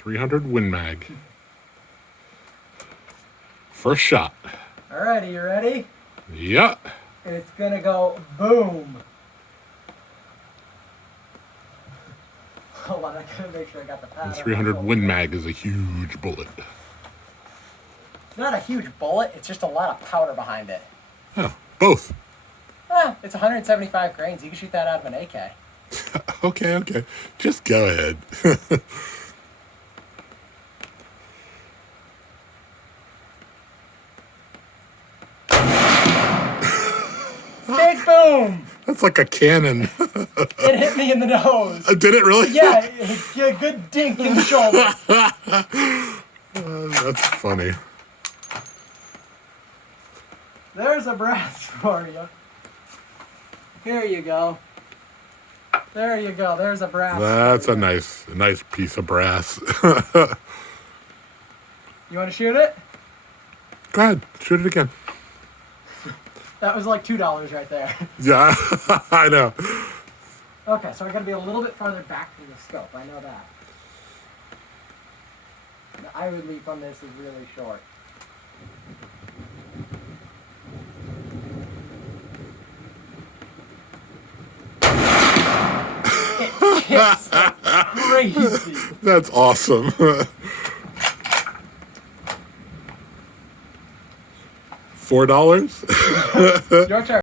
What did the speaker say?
300 winmag. First shot. Alrighty, you ready? Yeah. It's gonna go boom. Hold on, I gotta make sure I got the pattern. 300 winmag is a huge bullet. It's not a huge bullet, it's just a lot of powder behind it. Oh, both. It's 175 grains. You can shoot that out of an AK. Okay. Just go ahead. Big boom! That's like a cannon. It hit me in the nose. Did it really? Yeah, a good dink in the shoulder. That's funny. There's a brass for you. Here you go. There you go. There's a brass. That's a nice piece of brass. You want to shoot it? Go ahead, shoot it again. That was like $2 right there. Yeah, I know. Okay, so I gotta be a little bit farther back from the scope. I know that. The eye relief on this is really short. It hits like crazy. That's awesome. $4? Your turn.